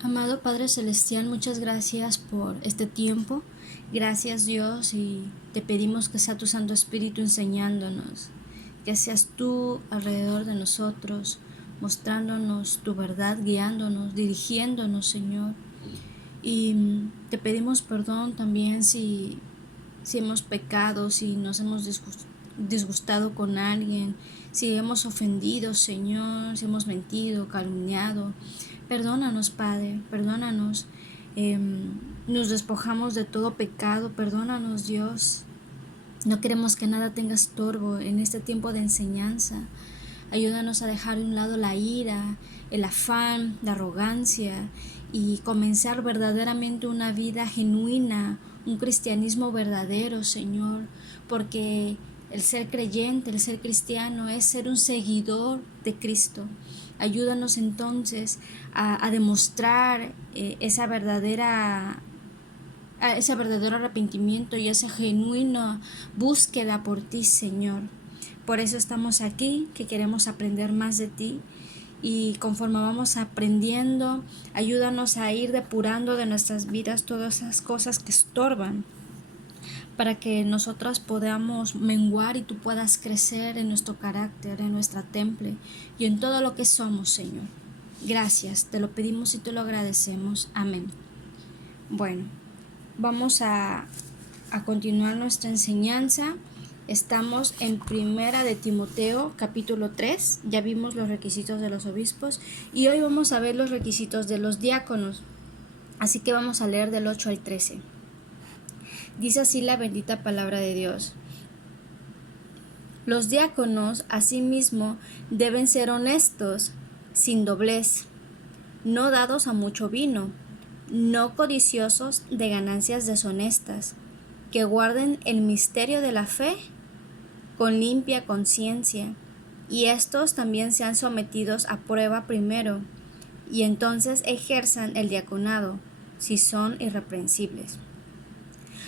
Amado Padre Celestial, muchas gracias por este tiempo. Gracias Dios, y te pedimos que sea tu Santo Espíritu enseñándonos, que seas tú alrededor de nosotros, mostrándonos tu verdad, guiándonos, dirigiéndonos, Señor. Y te pedimos perdón también si hemos pecado, si nos hemos disgustado con alguien, si hemos ofendido, Señor, si hemos mentido, calumniado. Perdónanos, Padre, perdónanos. Nos despojamos de todo pecado, perdónanos, Dios. No queremos que nada tenga estorbo en este tiempo de enseñanza. Ayúdanos a dejar de un lado la ira, el afán, la arrogancia y comenzar verdaderamente una vida genuina, un cristianismo verdadero, Señor, porque el ser creyente, el ser cristiano es ser un seguidor de Cristo. Ayúdanos entonces a demostrar ese verdadero arrepentimiento y esa genuina búsqueda por ti, Señor. Por eso estamos aquí, que queremos aprender más de ti, y conforme vamos aprendiendo, ayúdanos a ir depurando de nuestras vidas todas esas cosas que estorban, para que nosotras podamos menguar y tú puedas crecer en nuestro carácter, en nuestra temple y en todo lo que somos, Señor. Gracias, te lo pedimos y te lo agradecemos. Amén. Bueno, vamos a continuar nuestra enseñanza. Estamos en Primera de Timoteo, capítulo 3. Ya vimos los requisitos de los obispos y hoy vamos a ver los requisitos de los diáconos. Así que vamos a leer del 8 al 13. Dice así la bendita palabra de Dios. Los diáconos, asimismo, deben ser honestos, sin doblez, no dados a mucho vino, no codiciosos de ganancias deshonestas, que guarden el misterio de la fe con limpia conciencia, y estos también sean sometidos a prueba primero, y entonces ejerzan el diaconado, si son irreprensibles.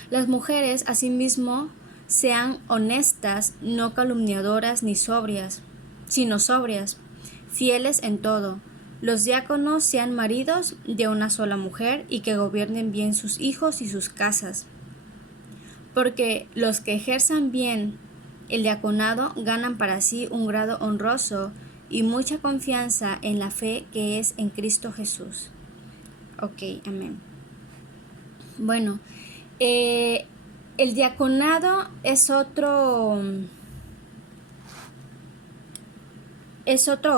Las mujeres, asimismo, sean honestas, no calumniadoras ni sobrias, sino sobrias, fieles en todo. Los diáconos sean maridos de una sola mujer y que gobiernen bien sus hijos y sus casas. Porque los que ejerzan bien el diaconado ganan para sí un grado honroso y mucha confianza en la fe que es en Cristo Jesús. Ok, amén. Bueno, el diaconado es otro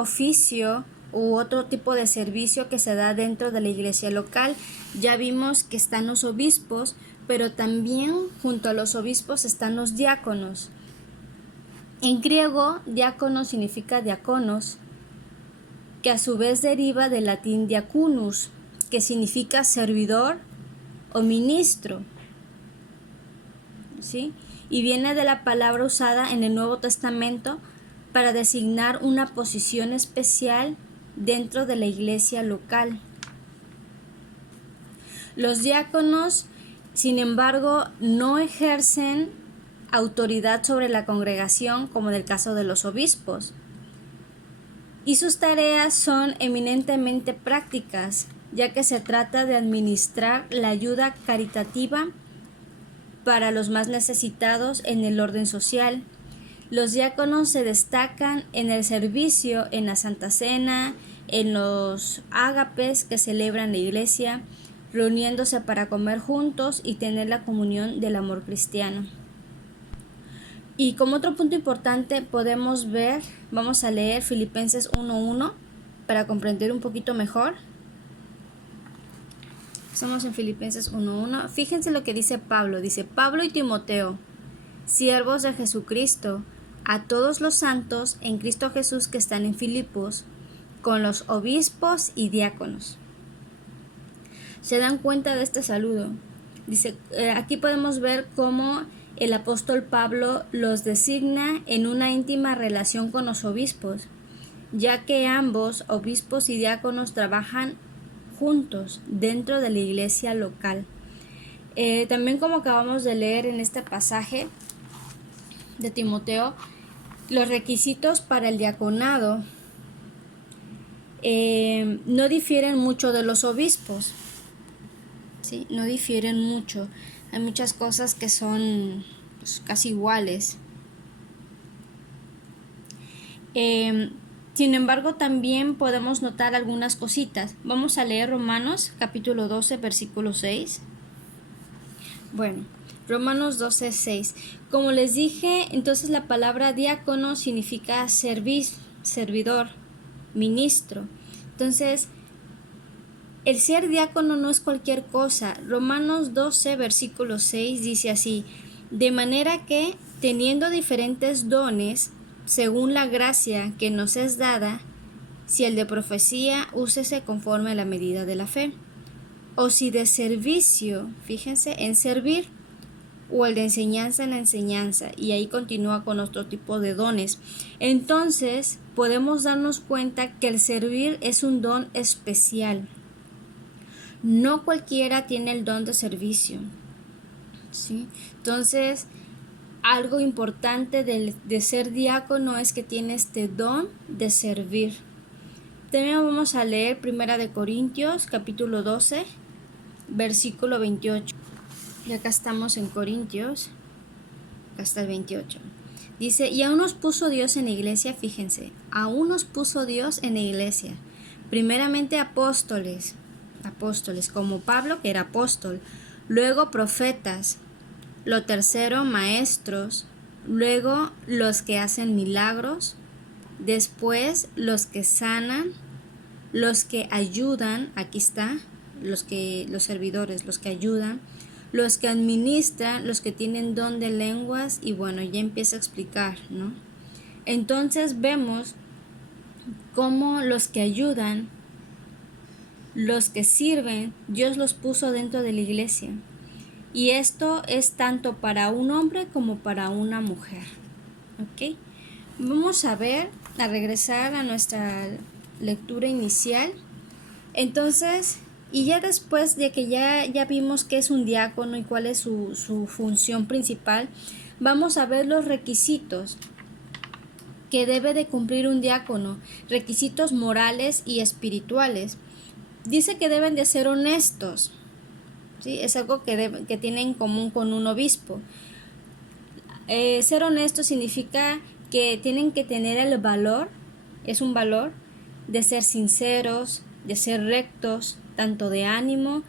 oficio u otro tipo de servicio que se da dentro de la iglesia local. Ya vimos que están los obispos, pero también junto a los obispos están los diáconos. En griego, diácono significa diaconos, que a su vez deriva del latín diaconus, que significa servidor o ministro, ¿sí? Y viene de la palabra usada en el Nuevo Testamento para designar una posición especial dentro de la iglesia local. Los diáconos, sin embargo, no ejercen autoridad sobre la congregación como en el caso de los obispos, y sus tareas son eminentemente prácticas, ya que se trata de administrar la ayuda caritativa para los más necesitados en el orden social. Los diáconos se destacan en el servicio en la Santa Cena, en los ágapes que celebran la iglesia, reuniéndose para comer juntos y tener la comunión del amor cristiano. Y como otro punto importante podemos ver, vamos a leer Filipenses 1:1 para comprender un poquito mejor. Estamos en Filipenses 1:1. Fíjense lo que dice Pablo. Dice: Pablo y Timoteo, siervos de Jesucristo, a todos los santos en Cristo Jesús que están en Filipos, con los obispos y diáconos. ¿Se dan cuenta de este saludo? Dice, aquí podemos ver cómo el apóstol Pablo los designa en una íntima relación con los obispos, ya que ambos, obispos y diáconos, trabajan juntos dentro de la iglesia local. También, como acabamos de leer en este pasaje de Timoteo, los requisitos para el diaconado no difieren mucho de los obispos, ¿sí? No difieren mucho. Hay muchas cosas que son pues, casi iguales. Sin embargo, también podemos notar algunas cositas. Vamos a leer Romanos capítulo 12, versículo 6. Bueno, Romanos 12, 6. Como les dije, entonces la palabra diácono significa servidor, ministro. Entonces, el ser diácono no es cualquier cosa. Romanos 12, versículo 6 dice así: de manera que, teniendo diferentes dones, según la gracia que nos es dada, si el de profecía, úsese conforme a la medida de la fe. O si de servicio, fíjense, en servir, o el de enseñanza en la enseñanza, y ahí continúa con otro tipo de dones. Entonces, podemos darnos cuenta que el servir es un don especial. No cualquiera tiene el don de servicio, ¿sí? Entonces, algo importante de ser diácono es que tiene este don de servir. También vamos a leer 1 de Corintios, capítulo 12, versículo 28. Y acá estamos en Corintios, hasta el 28. Dice, y aún nos puso Dios en la iglesia, fíjense, aún nos puso Dios en la iglesia. Primeramente apóstoles, como Pablo, que era apóstol. Luego profetas. Lo tercero, maestros. Luego los que hacen milagros. Después los que sanan. Los que ayudan, aquí está, los servidores, los que ayudan. Los que administran, los que tienen don de lenguas, y bueno, ya empieza a explicar, ¿no? Entonces vemos cómo los que ayudan, los que sirven, Dios los puso dentro de la iglesia. Y esto es tanto para un hombre como para una mujer. ¿Ok? Vamos a regresar a nuestra lectura inicial. Entonces, y ya después de que ya vimos qué es un diácono y cuál es su función principal, vamos a ver los requisitos que debe de cumplir un diácono, requisitos morales y espirituales. Dice que deben de ser honestos, ¿sí? Es algo que tiene en común con un obispo. Ser honesto significa que tienen que tener el valor, es un valor, de ser sinceros, de ser rectos, tanto de ánimo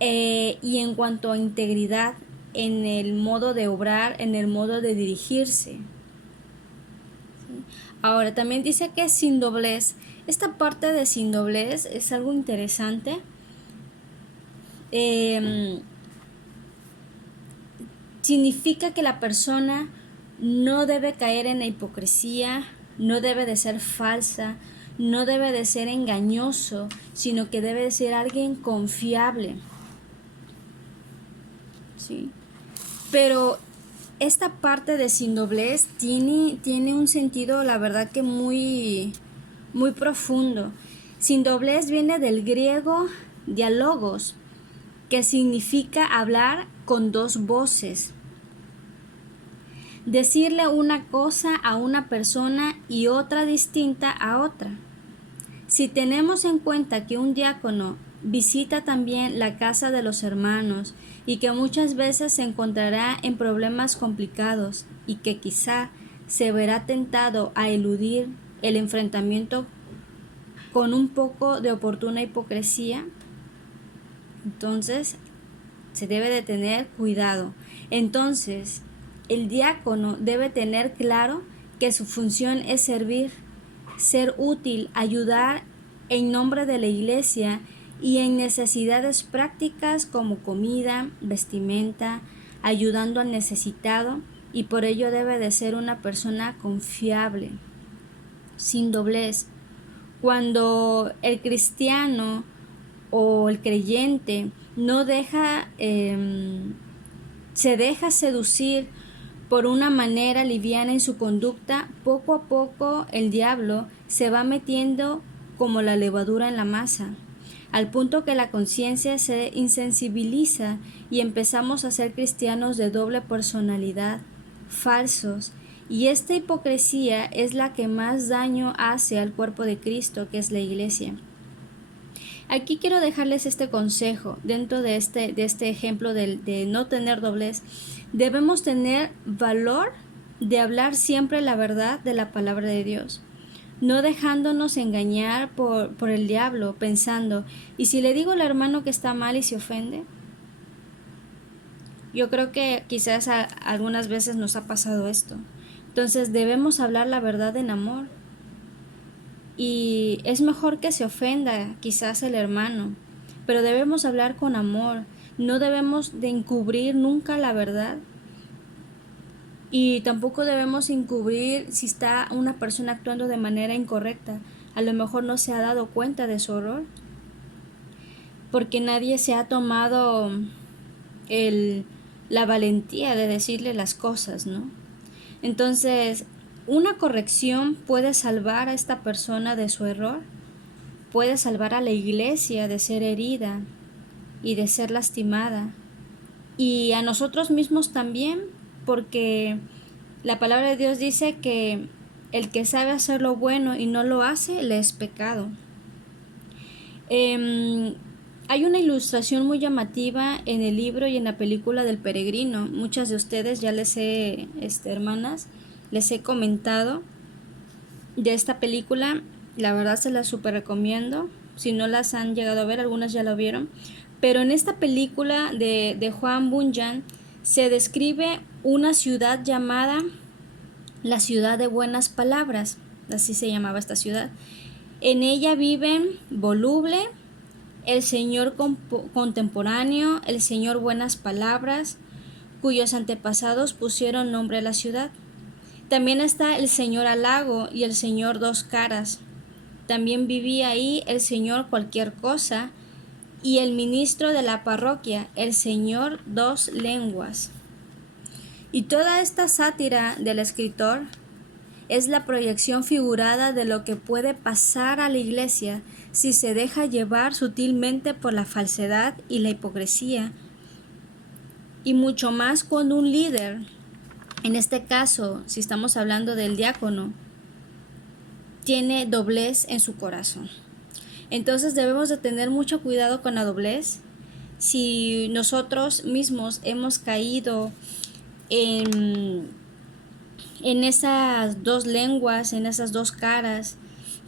y en cuanto a integridad en el modo de obrar, en el modo de dirigirse. ¿Sí? Ahora también dice que sin doblez. Esta parte de sin doblez es algo interesante. Significa que la persona no debe caer en la hipocresía, no debe de ser falsa, no debe de ser engañoso, sino que debe de ser alguien confiable. ¿Sí? Pero esta parte de sin doblez tiene un sentido, la verdad que muy, muy profundo. Sin doblez viene del griego diálogos, que significa hablar con dos voces. Decirle una cosa a una persona y otra distinta a otra. Si tenemos en cuenta que un diácono visita también la casa de los hermanos y que muchas veces se encontrará en problemas complicados y que quizá se verá tentado a eludir el enfrentamiento con un poco de oportuna hipocresía, entonces se debe de tener cuidado. Entonces, el diácono debe tener claro que su función es servir, ser útil, ayudar en nombre de la iglesia y en necesidades prácticas como comida, vestimenta, ayudando al necesitado, y por ello debe de ser una persona confiable, sin doblez. Cuando el cristiano o el creyente no se deja seducir por una manera liviana en su conducta, poco a poco el diablo se va metiendo como la levadura en la masa, al punto que la conciencia se insensibiliza y empezamos a ser cristianos de doble personalidad, falsos, Y esta hipocresía es la que más daño hace al cuerpo de Cristo, que es la iglesia. Aquí quiero dejarles este consejo dentro de este ejemplo de no tener doblez. Debemos tener valor de hablar siempre la verdad de la palabra de Dios, no dejándonos engañar por el diablo, pensando, ¿y si le digo al hermano que está mal y se ofende? Yo creo que quizás algunas veces nos ha pasado esto. Entonces debemos hablar la verdad en amor. Y es mejor que se ofenda quizás el hermano, pero debemos hablar con amor. No debemos de encubrir nunca la verdad. Y tampoco debemos encubrir si está una persona actuando de manera incorrecta. A lo mejor no se ha dado cuenta de su error, porque nadie se ha tomado la valentía de decirle las cosas, ¿no? Entonces, una corrección puede salvar a esta persona de su error, puede salvar a la iglesia de ser herida y de ser lastimada, y a nosotros mismos también, porque la palabra de Dios dice que el que sabe hacer lo bueno y no lo hace, le es pecado. Hay una ilustración muy llamativa en el libro y en la película del Peregrino. Muchas de ustedes ya hermanas, les he comentado de esta película. La verdad se la super recomiendo. Si no las han llegado a ver, algunas ya la vieron. Pero en esta película de Juan Bunyan se describe una ciudad llamada la ciudad de buenas palabras. Así se llamaba esta ciudad. En ella viven Voluble, el señor contemporáneo, el señor buenas palabras, cuyos antepasados pusieron nombre a la ciudad. También está el señor halago y el señor dos caras. También vivía ahí el señor cualquier cosa y el ministro de la parroquia, el señor dos lenguas. Y toda esta sátira del escritor es la proyección figurada de lo que puede pasar a la iglesia si se deja llevar sutilmente por la falsedad y la hipocresía, y mucho más cuando un líder, en este caso, si estamos hablando del diácono, tiene doblez en su corazón. Entonces debemos de tener mucho cuidado con la doblez. Si nosotros mismos hemos caído en esas dos lenguas, en esas dos caras,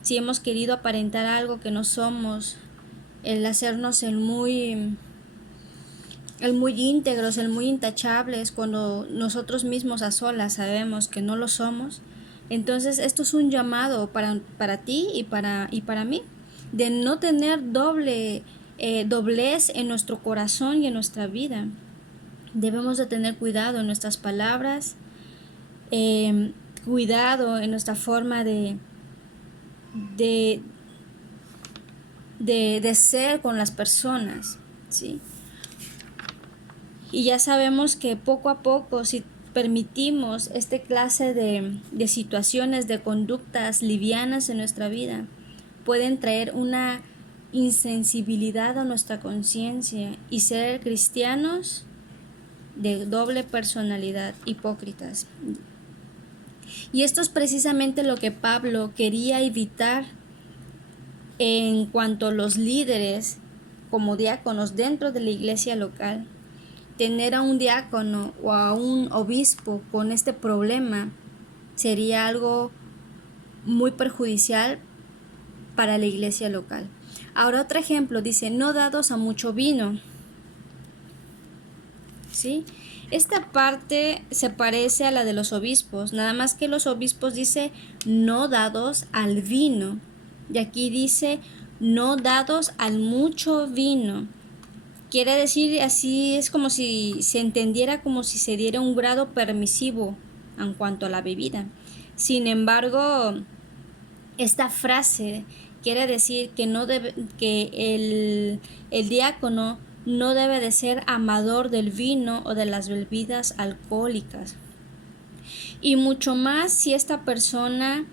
si hemos querido aparentar algo que no somos, el hacernos el muy íntegros, el muy intachables, cuando nosotros mismos a solas sabemos que no lo somos, entonces esto es un llamado para ti y para mí, de no tener doblez en nuestro corazón y en nuestra vida. Debemos de tener cuidado en nuestras palabras, cuidado en nuestra forma de ser con las personas, ¿sí? Y ya sabemos que poco a poco, si permitimos este clase de situaciones, de conductas livianas en nuestra vida, pueden traer una insensibilidad a nuestra conciencia y ser cristianos de doble personalidad, hipócritas. Y esto es precisamente lo que Pablo quería evitar en cuanto a los líderes como diáconos dentro de la iglesia local. Tener a un diácono o a un obispo con este problema sería algo muy perjudicial para la iglesia local. Ahora otro ejemplo, dice, no dados a mucho vino. ¿Sí? Esta parte se parece a la de los obispos, nada más que los obispos dice no dados al vino, y aquí dice no dados al mucho vino. Quiere decir, así es como si se entendiera como si se diera un grado permisivo en cuanto a la bebida. Sin embargo, esta frase quiere decir que no debe, que el diácono no debe de ser amador del vino o de las bebidas alcohólicas. Y mucho más si esta persona,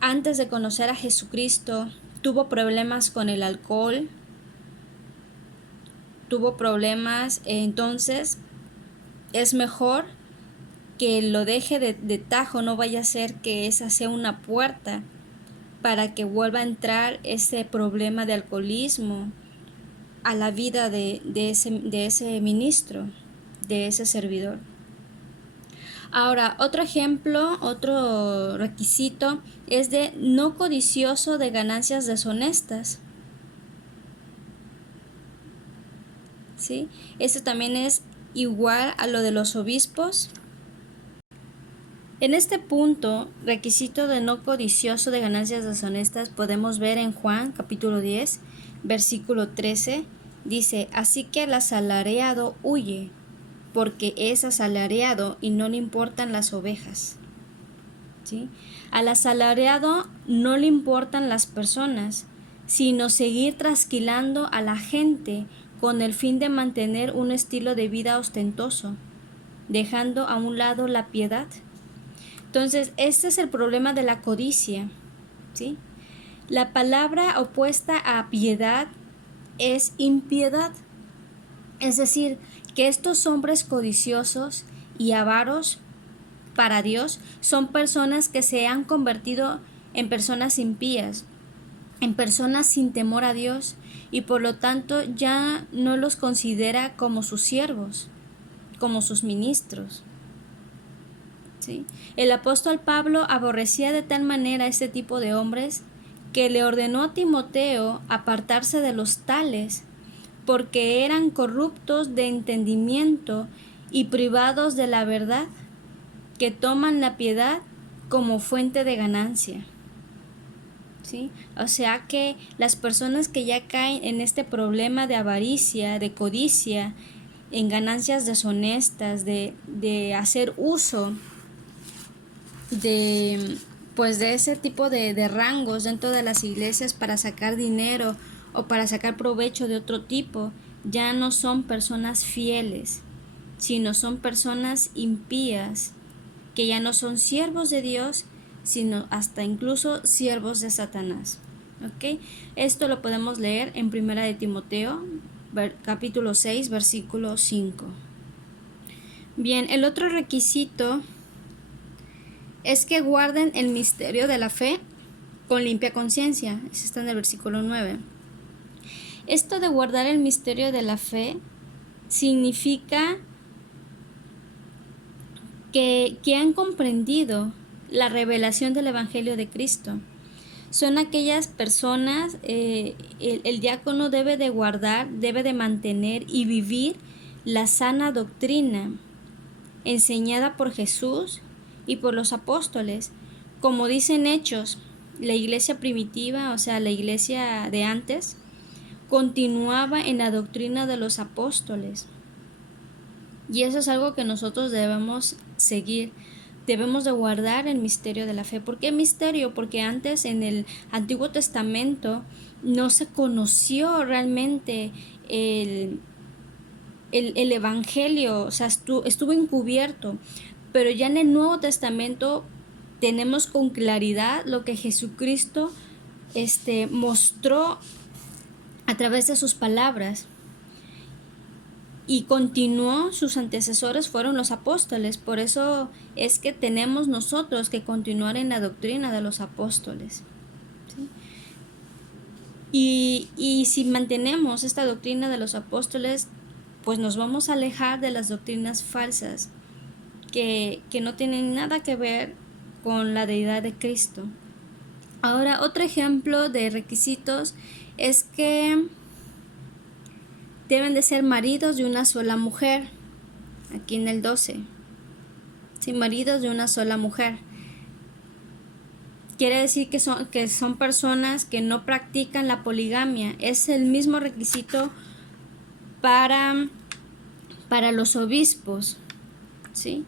antes de conocer a Jesucristo, tuvo problemas con el alcohol, tuvo problemas, entonces es mejor que lo deje de tajo, no vaya a ser que esa sea una puerta para que vuelva a entrar ese problema de alcoholismo a la vida de ese ministro, de ese servidor. Ahora, otro ejemplo, otro requisito es de no codicioso de ganancias deshonestas. ¿Sí? Eso también es igual a lo de los obispos. En este punto, requisito de no codicioso de ganancias deshonestas, podemos ver en Juan capítulo 10, versículo 13, dice: así que el asalariado huye, porque es asalariado y no le importan las ovejas. ¿Sí? Al asalariado no le importan las personas, sino seguir trasquilando a la gente con el fin de mantener un estilo de vida ostentoso, dejando a un lado la piedad. Entonces, este es el problema de la codicia, ¿sí? La palabra opuesta a piedad es impiedad. Es decir, que estos hombres codiciosos y avaros para Dios son personas que se han convertido en personas impías, en personas sin temor a Dios, y por lo tanto ya no los considera como sus siervos, como sus ministros. ¿Sí? El apóstol Pablo aborrecía de tal manera a este tipo de hombres que le ordenó a Timoteo apartarse de los tales, porque eran corruptos de entendimiento y privados de la verdad, que toman la piedad como fuente de ganancia. ¿Sí? O sea que las personas que ya caen en este problema de avaricia, de codicia, en ganancias deshonestas, de hacer uso de ese tipo de rangos dentro de las iglesias para sacar dinero o para sacar provecho de otro tipo, ya no son personas fieles, sino son personas impías, que ya no son siervos de Dios, sino hasta incluso siervos de Satanás. ¿Ok? Esto lo podemos leer en 1 de Timoteo, capítulo 6, versículo 5. Bien, el otro requisito es que guarden el misterio de la fe con limpia conciencia. Eso está en el versículo 9. Esto de guardar el misterio de la fe significa que han comprendido la revelación del Evangelio de Cristo. Son aquellas personas, el diácono debe de guardar, debe de mantener y vivir la sana doctrina enseñada por Jesús y por los apóstoles. Como dicen Hechos, la iglesia primitiva, o sea, la iglesia de antes, continuaba en la doctrina de los apóstoles. Y eso es algo que nosotros debemos seguir. Debemos de guardar el misterio de la fe. ¿Por qué misterio? Porque antes en el Antiguo Testamento no se conoció realmente el Evangelio, o sea, estuvo encubierto. Pero ya en el Nuevo Testamento tenemos con claridad lo que Jesucristo mostró a través de sus palabras. Y continuó, sus antecesores fueron los apóstoles. Por eso es que tenemos nosotros que continuar en la doctrina de los apóstoles. ¿Sí? Y si mantenemos esta doctrina de los apóstoles, pues nos vamos a alejar de las doctrinas falsas que no tienen nada que ver con la deidad de Cristo. Ahora, otro ejemplo de requisitos es que deben de ser maridos de una sola mujer. Aquí en el 12. Sí, maridos de una sola mujer. Quiere decir que son personas que no practican la poligamia. Es el mismo requisito para los obispos. ¿Sí?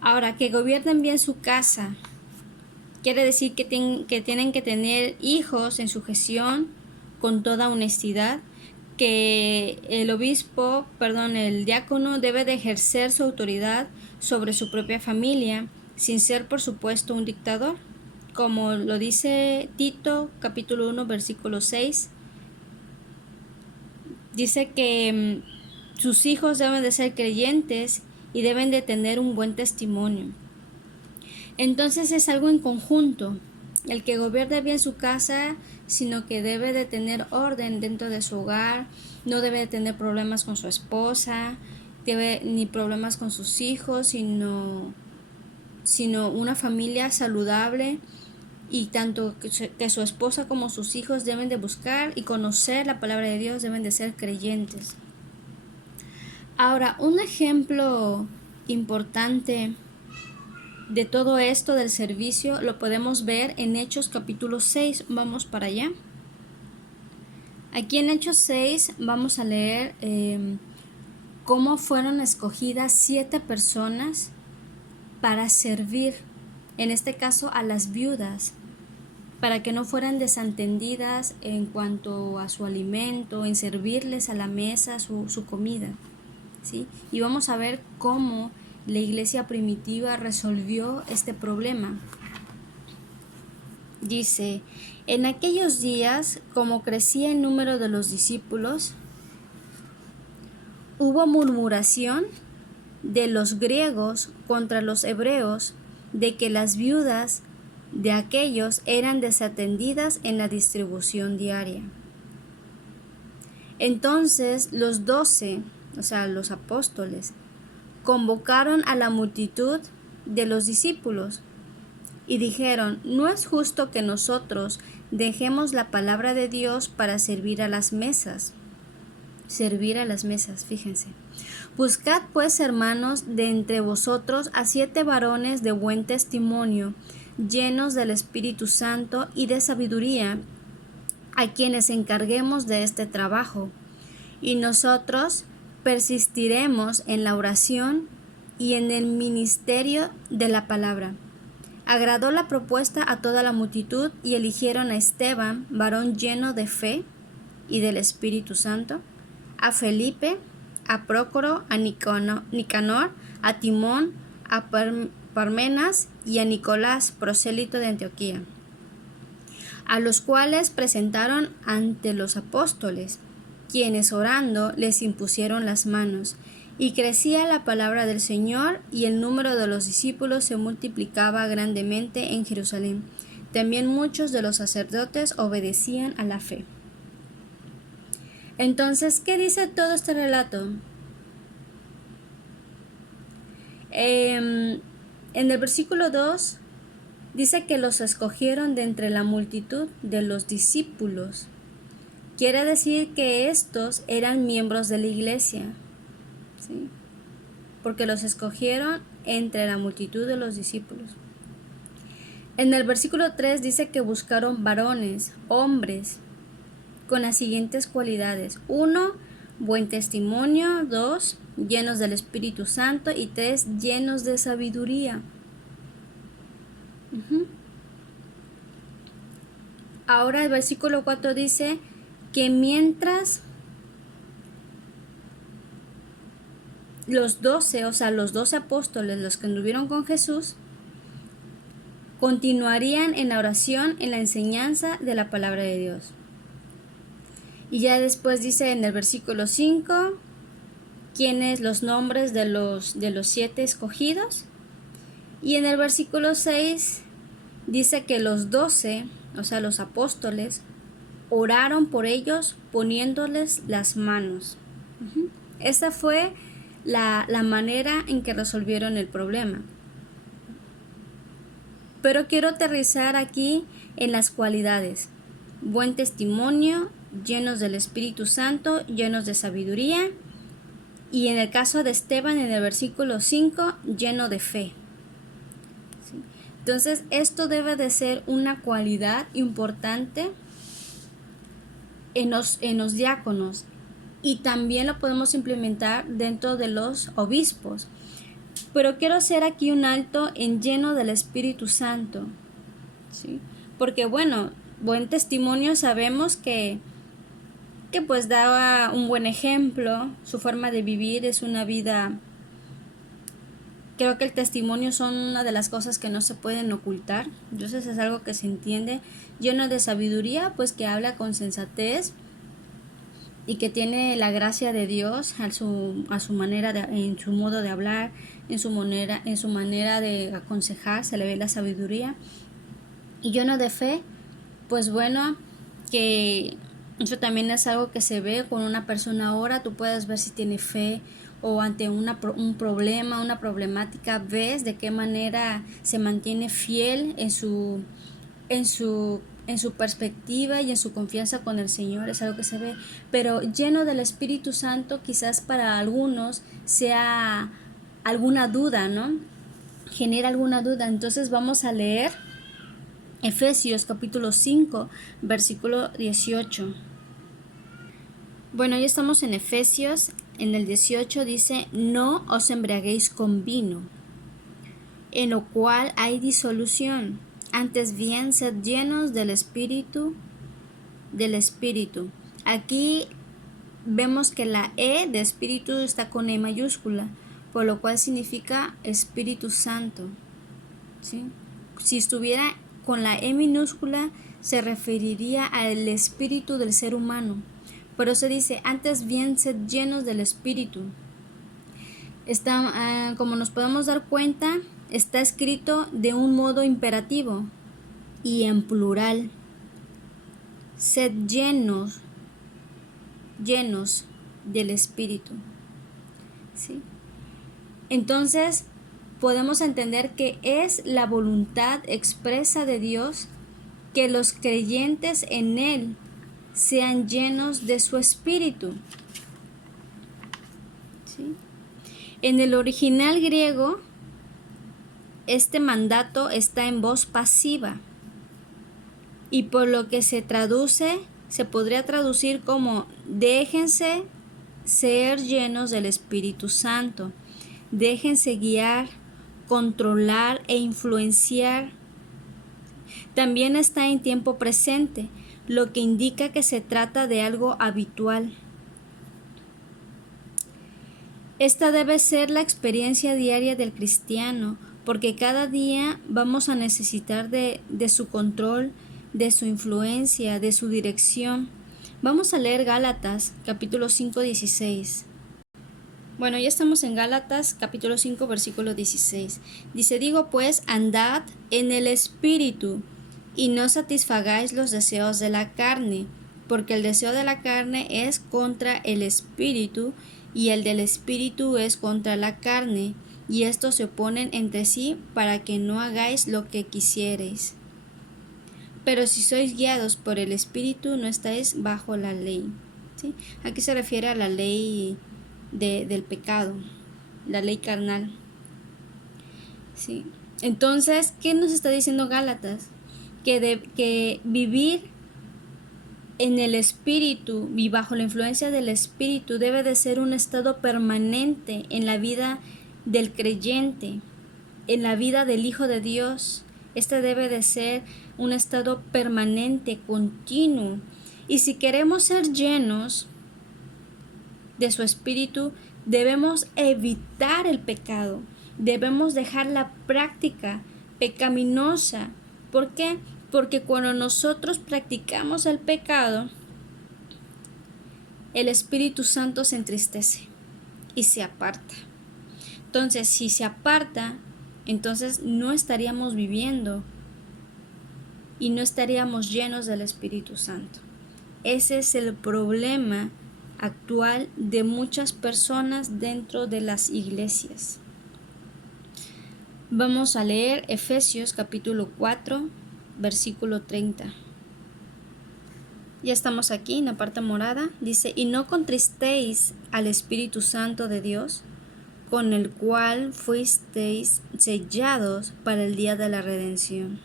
Ahora, que gobiernen bien su casa. Quiere decir que tienen que tener hijos en sujeción con toda honestidad, que el diácono debe de ejercer su autoridad sobre su propia familia, sin ser por supuesto un dictador, como lo dice Tito capítulo 1 versículo 6. Dice que sus hijos deben de ser creyentes y deben de tener un buen testimonio. Entonces es algo en conjunto. El que gobierne bien su casa, sino que debe de tener orden dentro de su hogar, no debe de tener problemas con su esposa, ni problemas con sus hijos, sino una familia saludable, y tanto que su esposa como sus hijos deben de buscar y conocer la palabra de Dios, deben de ser creyentes. Ahora, un ejemplo importante de todo esto del servicio lo podemos ver en Hechos capítulo 6. Vamos para allá. Aquí en Hechos 6 vamos a leer cómo fueron escogidas 7 personas para servir, en este caso a las viudas, para que no fueran desatendidas en cuanto a su alimento, en servirles a la mesa su comida, ¿sí? Y vamos a ver cómo la iglesia primitiva resolvió este problema. Dice: en aquellos días, como crecía el número de los discípulos, hubo murmuración de los griegos contra los hebreos, de que las viudas de aquellos eran desatendidas en la distribución diaria. Entonces los 12, o sea, los apóstoles, convocaron a la multitud de los discípulos y dijeron: no es justo que nosotros dejemos la palabra de Dios para servir a las mesas. Servir a las mesas, fíjense. Buscad pues, hermanos, de entre vosotros a 7 varones de buen testimonio, llenos del Espíritu Santo y de sabiduría, a quienes encarguemos de este trabajo, y nosotros persistiremos en la oración y en el ministerio de la palabra. Agradó la propuesta a toda la multitud, y eligieron a Esteban, varón lleno de fe y del Espíritu Santo, a Felipe, a Prócoro, a Nicanor, a Timón, a Parmenas y a Nicolás, prosélito de Antioquía, a los cuales presentaron ante los apóstoles, quienes orando les impusieron las manos, y crecía la palabra del Señor, y el número de los discípulos se multiplicaba grandemente en Jerusalén. También muchos de los sacerdotes obedecían a la fe. Entonces, ¿qué dice todo este relato? En el versículo 2 dice que los escogieron de entre la multitud de los discípulos. Quiere decir que estos eran miembros de la iglesia, ¿sí? Porque los escogieron entre la multitud de los discípulos. En el versículo 3 dice que buscaron varones, hombres, con las siguientes cualidades: 1, buen testimonio; 2, llenos del Espíritu Santo; y 3, llenos de sabiduría. Ahora el versículo 4 dice que mientras los 12, o sea, los 12 apóstoles, los que anduvieron con Jesús, continuarían en la oración, en la enseñanza de la palabra de Dios. Y ya después dice en el versículo 5 quiénes los nombres de los 7 escogidos. Y en el versículo 6 dice que los 12, o sea, los apóstoles, oraron por ellos poniéndoles las manos. Esa fue la manera en que resolvieron el problema. Pero quiero aterrizar aquí en las cualidades: buen testimonio, llenos del Espíritu Santo, llenos de sabiduría, y en el caso de Esteban, en el versículo 5, lleno de fe. ¿Sí? Entonces, esto debe de ser una cualidad importante en los diáconos, y también lo podemos implementar dentro de los obispos. Pero quiero hacer aquí un alto en lleno del Espíritu Santo, ¿sí? Porque bueno, buen testimonio sabemos que pues daba un buen ejemplo, su forma de vivir es una vida. Creo que el testimonio son una de las cosas que no se pueden ocultar, entonces es algo que se entiende. Lleno de sabiduría, pues que habla con sensatez, y que tiene la gracia de Dios a su manera en su modo de hablar, en su manera de aconsejar, se le ve la sabiduría. Y lleno de fe, pues bueno, que eso también es algo que se ve con una persona ahora. Tú puedes ver si tiene fe, o ante un problema, una problemática, ves de qué manera se mantiene fiel en su perspectiva y en su confianza con el Señor. Es algo que se ve, pero lleno del Espíritu Santo, quizás para algunos sea alguna duda, ¿no? Genera alguna duda. Entonces vamos a leer Efesios capítulo 5, versículo 18. Bueno, ya estamos en Efesios. En el 18 dice: no os embriaguéis con vino, en lo cual hay disolución, antes bien sed llenos del Espíritu. Aquí vemos que la E de Espíritu está con E mayúscula, por lo cual significa Espíritu Santo, ¿sí? Si estuviera con la E minúscula, se referiría al espíritu del ser humano. Por eso dice: antes bien sed llenos del Espíritu. Como nos podemos dar cuenta, está escrito de un modo imperativo y en plural. Sed llenos del Espíritu, ¿sí? Entonces podemos entender que es la voluntad expresa de Dios que los creyentes en Él sean llenos de su Espíritu, ¿sí? En el original griego, este mandato está en voz pasiva, y por lo que se podría traducir como: déjense ser llenos del Espíritu Santo, déjense guiar, controlar e influenciar. También está en tiempo presente, lo que indica que se trata de algo habitual. Esta debe ser la experiencia diaria del cristiano, porque cada día vamos a necesitar de su control, de su influencia, de su dirección. Vamos a leer Gálatas, capítulo 5, 16. Bueno, ya estamos en Gálatas, capítulo 5, versículo 16. Dice: digo pues, andad en el Espíritu, y no satisfagáis los deseos de la carne, porque el deseo de la carne es contra el Espíritu, y el del Espíritu es contra la carne, y estos se oponen entre sí para que no hagáis lo que quisiereis. Pero si sois guiados por el Espíritu, no estáis bajo la ley, ¿sí? Aquí se refiere a la ley del pecado, la ley carnal, ¿sí? Entonces, ¿qué nos está diciendo Gálatas? Que vivir en el Espíritu y bajo la influencia del Espíritu debe de ser un estado permanente en la vida del creyente, en la vida del Hijo de Dios. Este debe de ser un estado permanente, continuo. Y si queremos ser llenos de su Espíritu, debemos evitar el pecado. Debemos dejar la práctica pecaminosa. ¿Por qué? Porque cuando nosotros practicamos el pecado, el Espíritu Santo se entristece y se aparta. Entonces, si se aparta, entonces no estaríamos viviendo y no estaríamos llenos del Espíritu Santo. Ese es el problema actual de muchas personas dentro de las iglesias. Vamos a leer Efesios capítulo 4, versículo 30. Ya estamos aquí en la parte morada. Dice: y no contristéis al Espíritu Santo de Dios, con el cual fuisteis sellados para el día de la redención.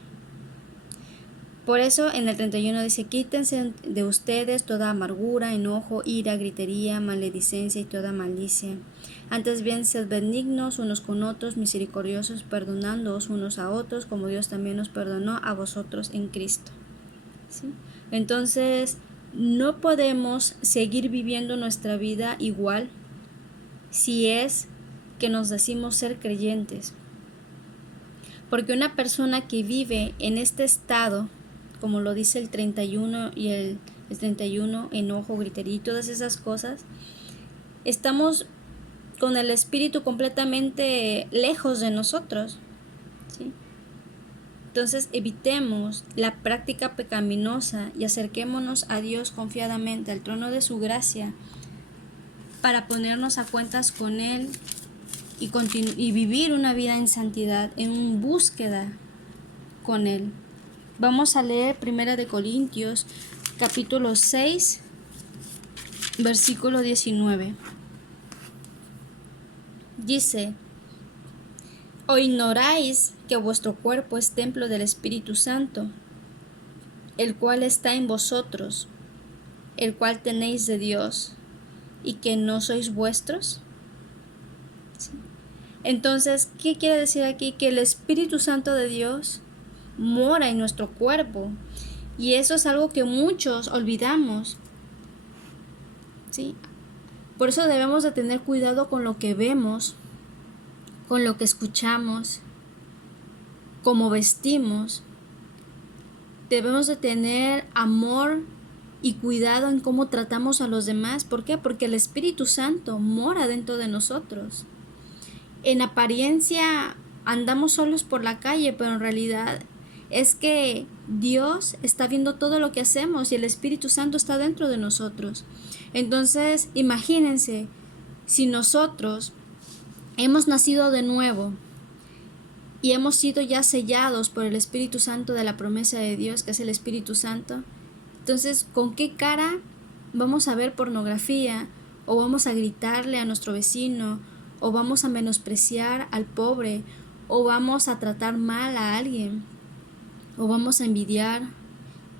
Por eso en el 31 dice: quítense de ustedes toda amargura, enojo, ira, gritería, maledicencia y toda malicia. Antes bien, sed benignos unos con otros, misericordiosos, perdonándoos unos a otros, como Dios también os perdonó a vosotros en Cristo. ¿Sí? Entonces, no podemos seguir viviendo nuestra vida igual si es que nos decimos ser creyentes. Porque una persona que vive en este estado, como lo dice el 31 y el el 31, enojo, gritería y todas esas cosas, estamos con el espíritu completamente lejos de nosotros, ¿sí? Entonces evitemos la práctica pecaminosa y acerquémonos a Dios confiadamente al trono de su gracia para ponernos a cuentas con Él y vivir una vida en santidad, en búsqueda con Él. Vamos a leer 1 Corintios capítulo 6, versículo 19. Dice: ¿O ignoráis que vuestro cuerpo es templo del Espíritu Santo, el cual está en vosotros, el cual tenéis de Dios, y que no sois vuestros? ¿Sí? Entonces, ¿qué quiere decir aquí? Que el Espíritu Santo de Dios mora en nuestro cuerpo, y eso es algo que muchos olvidamos, ¿sí? Por eso debemos de tener cuidado con lo que vemos, con lo que escuchamos, cómo vestimos. Debemos de tener amor y cuidado en cómo tratamos a los demás. ¿Por qué? Porque el Espíritu Santo mora dentro de nosotros. En apariencia andamos solos por la calle, pero en realidad es que Dios está viendo todo lo que hacemos y el Espíritu Santo está dentro de nosotros. Entonces, imagínense, si nosotros hemos nacido de nuevo y hemos sido ya sellados por el Espíritu Santo de la promesa de Dios, que es el Espíritu Santo, entonces, ¿con qué cara vamos a ver pornografía? ¿O vamos a gritarle a nuestro vecino? ¿O vamos a menospreciar al pobre? ¿O vamos a tratar mal a alguien? ¿O vamos a envidiar?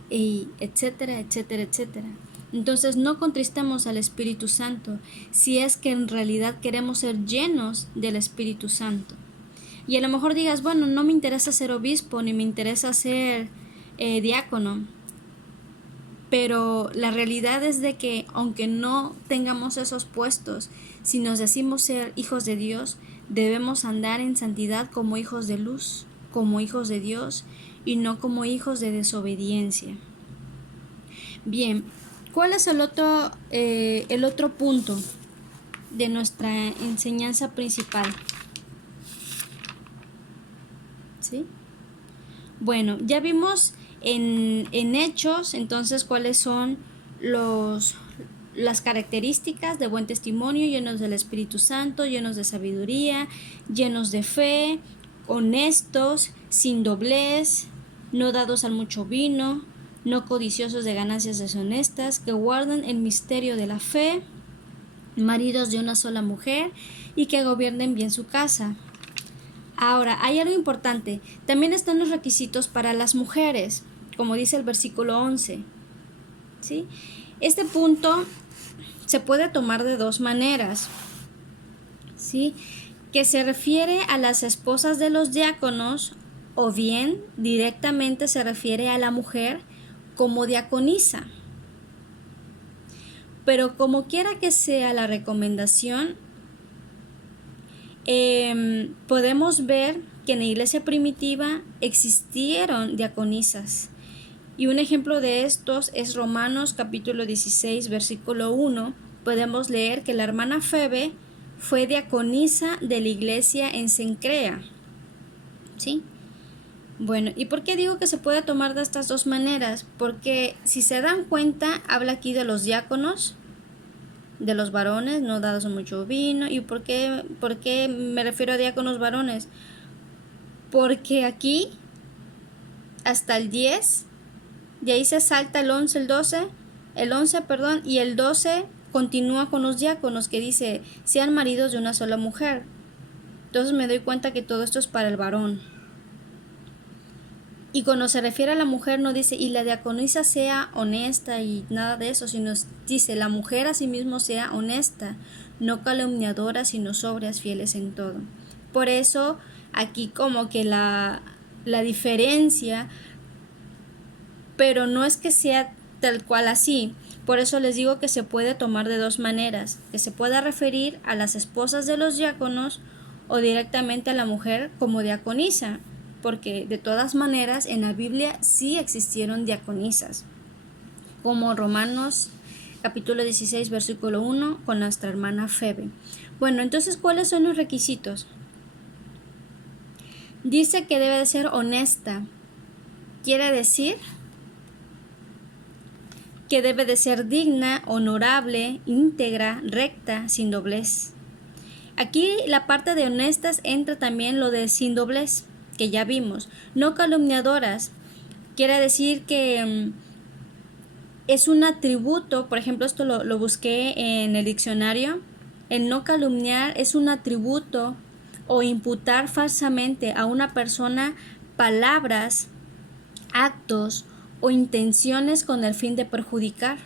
Etcétera, etcétera, etcétera. Entonces, no contristemos al Espíritu Santo si es que en realidad queremos ser llenos del Espíritu Santo. Y a lo mejor digas, bueno, no me interesa ser obispo, ni me interesa ser diácono. Pero la realidad es de que aunque no tengamos esos puestos, si nos decimos ser hijos de Dios, debemos andar en santidad como hijos de luz, como hijos de Dios y no como hijos de desobediencia. Bien, ¿cuál es el otro punto de nuestra enseñanza principal? ¿Sí? Bueno, ya vimos en Hechos, entonces, cuáles son las características de buen testimonio, llenos del Espíritu Santo, llenos de sabiduría, llenos de fe, honestos, sin doblez, no dados al mucho vino, no codiciosos de ganancias deshonestas, que guardan el misterio de la fe, maridos de una sola mujer y que gobiernen bien su casa. Ahora, hay algo importante. También están los requisitos para las mujeres, como dice el versículo 11. ¿Sí? Este punto se puede tomar de dos maneras. ¿Sí? Que se refiere a las esposas de los diáconos o bien directamente se refiere a la mujer como diaconisa. Pero como quiera que sea la recomendación, podemos ver que en la iglesia primitiva existieron diaconisas. Y un ejemplo de estos es Romanos capítulo 16, versículo 1. Podemos leer que la hermana Febe fue diaconisa de la iglesia en Cencrea. ¿Sí? Bueno, ¿y por qué digo que se puede tomar de estas dos maneras? Porque si se dan cuenta, habla aquí de los diáconos, de los varones, no dados a mucho vino. ¿Y por qué me refiero a diáconos varones? Porque aquí, hasta el 10, de ahí se salta el 11, el 11, y el 12 continúa con los diáconos, que dice, sean maridos de una sola mujer. Entonces me doy cuenta que todo esto es para el varón. Y cuando se refiere a la mujer no dice, y la diaconisa sea honesta y nada de eso, sino dice, la mujer asimismo sea honesta, no calumniadora, sino sobrias, fieles en todo. Por eso aquí como que la diferencia, pero no es que sea tal cual así. Por eso les digo que se puede tomar de dos maneras, que se pueda referir a las esposas de los diáconos o directamente a la mujer como diaconisa, porque de todas maneras en la Biblia sí existieron diaconisas. como Romanos capítulo 16, versículo 1, con nuestra hermana Febe. Bueno, entonces, ¿cuáles son los requisitos? Dice que debe de ser honesta. Quiere decir que debe de ser digna, honorable, íntegra, recta, sin doblez. Aquí la parte de honestas entra también lo de sin doblez, que ya vimos. No calumniadoras. Quiere decir que es un atributo, por ejemplo, esto lo busqué en el diccionario. El no calumniar es un atributo o imputar falsamente a una persona palabras, actos o intenciones con el fin de perjudicar.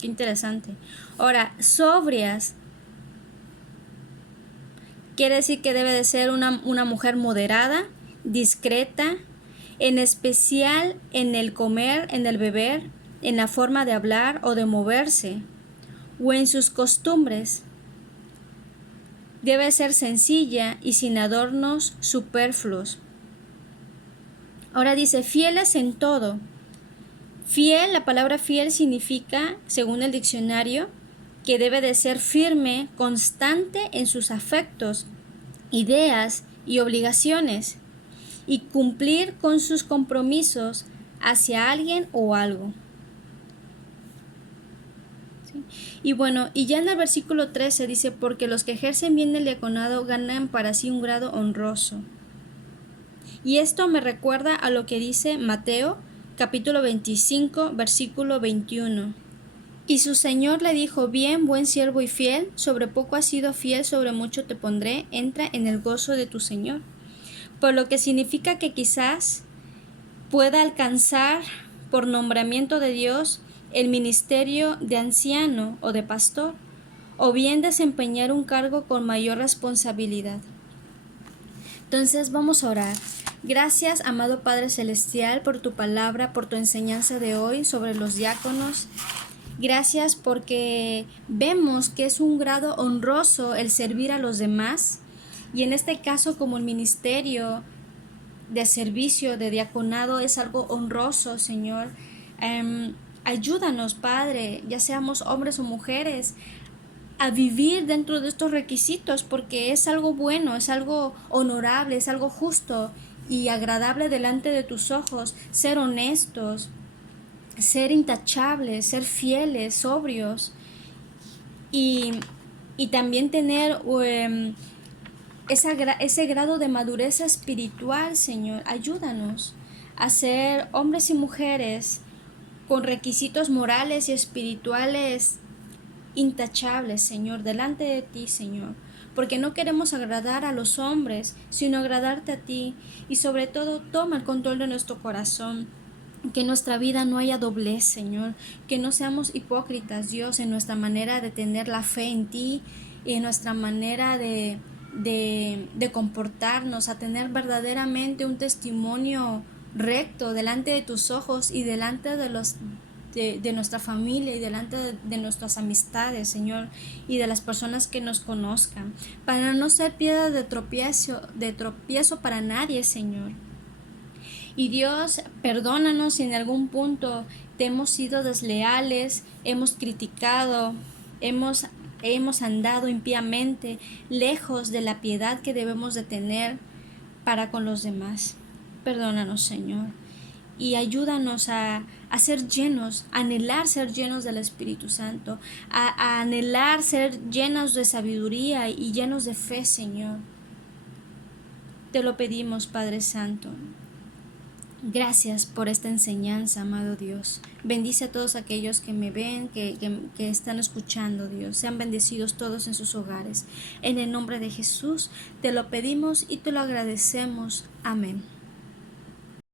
Qué interesante. Ahora, sobrias quiere decir que debe de ser una mujer moderada, discreta, en especial en el comer, en el beber, en la forma de hablar o de moverse, o en sus costumbres. Debe ser sencilla y sin adornos superfluos. Ahora dice, fieles en todo. Fiel, la palabra fiel significa, según el diccionario, que debe de ser firme, constante en sus afectos, ideas y obligaciones, y cumplir con sus compromisos hacia alguien o algo. ¿Sí? Y bueno, y ya en el versículo 13 dice, porque los que ejercen bien el diaconado ganan para sí un grado honroso. Y esto me recuerda a lo que dice Mateo, capítulo 25, versículo 21. Y su señor le dijo, bien, buen siervo y fiel, sobre poco has sido fiel, sobre mucho te pondré, entra en el gozo de tu señor. Por lo que significa que quizás pueda alcanzar por nombramiento de Dios el ministerio de anciano o de pastor, o bien desempeñar un cargo con mayor responsabilidad. Entonces vamos a orar. Gracias, amado Padre Celestial, por tu palabra, por tu enseñanza de hoy sobre los diáconos. Gracias porque vemos que es un grado honroso el servir a los demás, y en este caso como el ministerio de servicio, de diaconado, es algo honroso, Señor. Ayúdanos, Padre, ya seamos hombres o mujeres, a vivir dentro de estos requisitos, porque es algo bueno, es algo honorable, es algo justo y agradable delante de tus ojos, ser honestos, ser intachables, ser fieles, sobrios, y también tener ese grado de madurez espiritual, Señor. Ayúdanos a ser hombres y mujeres con requisitos morales y espirituales intachables, Señor, delante de ti, Señor, porque no queremos agradar a los hombres, sino agradarte a ti, y sobre todo toma el control de nuestro corazón, que en nuestra vida no haya doblez, Señor, que no seamos hipócritas, Dios, en nuestra manera de tener la fe en ti y en nuestra manera de comportarnos, a tener verdaderamente un testimonio recto delante de tus ojos y delante de nuestra familia y delante de nuestras amistades, Señor, y de las personas que nos conozcan, para no ser piedra de tropiezo para nadie, Señor. Y Dios, perdónanos si en algún punto te hemos sido desleales, hemos criticado, hemos andado impíamente, lejos de la piedad que debemos de tener para con los demás. Perdónanos, Señor, y ayúdanos a ser llenos, a anhelar ser llenos del Espíritu Santo, a anhelar ser llenos de sabiduría y llenos de fe, Señor. Te lo pedimos, Padre Santo. Gracias por esta enseñanza, amado Dios. Bendice a todos aquellos que me ven, que están escuchando, Dios. Sean bendecidos todos en sus hogares. En el nombre de Jesús te lo pedimos y te lo agradecemos. Amén.